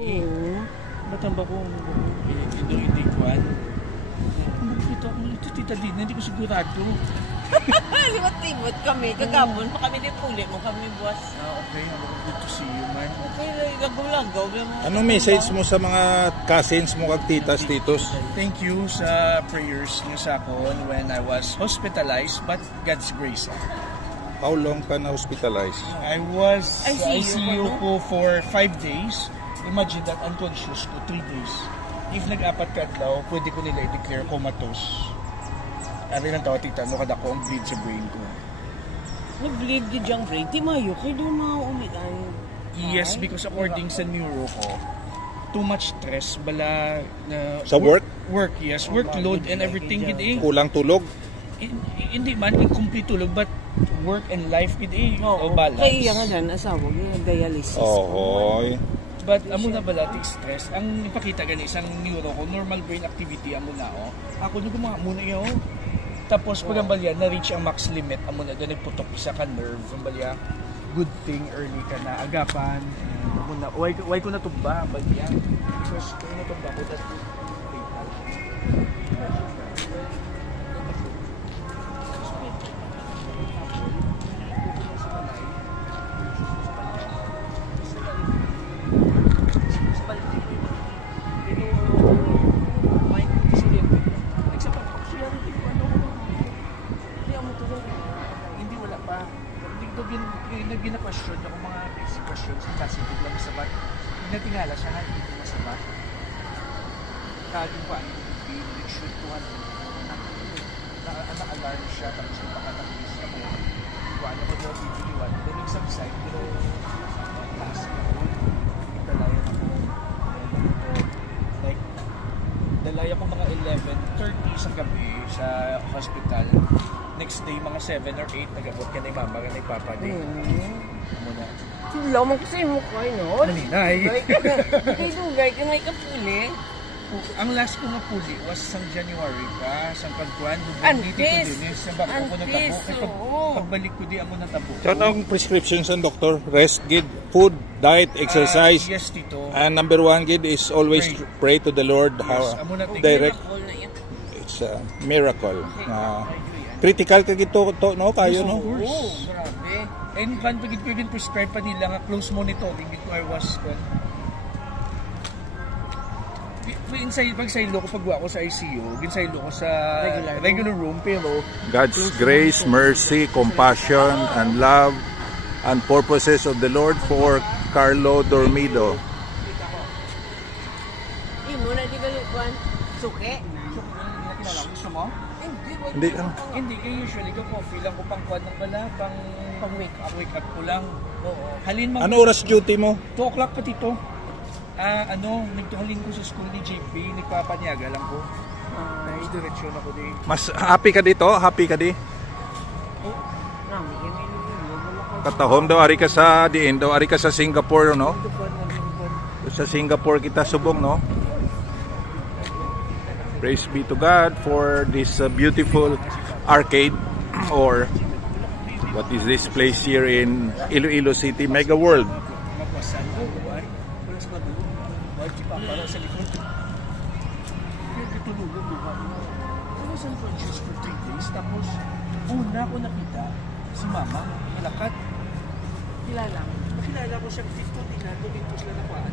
Oo. Matamba ko. Hindi kwan. Ito tita din, hindi ko sigurado. Limot-limot kami. Kagabon pa kami din puli mo kami buwas. Okay. Good to see you, man. Okay, lagaw-lagaw. Anong message mo sa mga cousins mo kag titas, titos? Thank you sa prayers niyo sa akin when I was hospitalized, but God's grace. How long ka na hospitalized? I was ICU ko for 5 days. Imagine that, unconscious ko 3 days. If nag-apat ka daw, pwede ko nila i-declare comatose. Ano lang tawag tita, ano kada ko ang bleed sa brain ko. Nag-bleed di diyang brain. Di mayo, kayo doon mauulitan. Yes, because according sa neuro ko, too much stress, bala na... Sa work? Work, yes. Workload and everything, hindi. Kulang tulog? Hindi man, incomplete tulog, but work and life, hindi. O balance. Kaya nga dyan, asawa, dialysis. Ohoy. But amo na bala stress. Ang ipakita gani isang neuro ko, normal brain activity amo na o. Ako nung muna iyo. Tapos pag ang balya na-reach ang max limit, amo na doon nagputok sa ka nerve. Ang balya, good thing early ka na agapan. Amo na, why ko natumba ang balya? Because kung natumba ko, that's fatal. Gina-question ako mga basic questions kasi bigla masabat. Hindi natingala siya nga, hindi ko masabat. Kaging pa, hindi shoot ko na-alarm siya, tapos napakatakis ako. Iwan ako daw, bibiliwan. Then nag-subside, pero last ako, dalaya ako. Like, dalaya ko mga 11:30 sa gabi sa hospital. Next day, mga 7 or 8, nag-abot ka na yung mama, ka na yung papa din. Muna. Sila mo kasi yung mukha, no? Maninay. Dugay ka na ikapuli. Ang last ko nga puli was sang January pa, sang pagkuhan. Antes. Sa bako ko natabo. Pagbalik ko di ako natabo. So, anong prescription sa doktor? Rest, gid, food, diet, exercise. Yes, tito. And number 1, gid, is always pray to the Lord. Yes, Direct. It's a miracle. Critical ka gito to, no? Kayo, no? Of course. Grabe. And kan pagid ko din prescribe pa nila nga close monitoring dito I was inside pag sa ilo ko pagwa ko sa ICU, ginsaylo ko sa regular room pero God's grace, mercy, compassion, and love and purposes of the Lord for Carlo Dormido. Muna di ba lukuan? Suke? Gusto mo? Hindi kayo usually ko coffee lang ko pang kuwan ng bala, pang wake up ko lang. Oo. Halin Ano oras duty mo? 2 o'clock pa tito. Nagtuhalin ko sa school ni JP, nagpapanyaga lang ko. Tapos diretsyon ako di. Mas happy ka dito? Happy ka di? Katahom daw, ari ka sa diin daw, ari ka sa Singapore, no? Sa Singapore kita subong, no? Praise be to God for this beautiful arcade or what is this place here in Iloilo City, Mega World. Tapos una ko nakita si mama malakat. Nakilala ko siya 15 na 2 sila nakuhaan.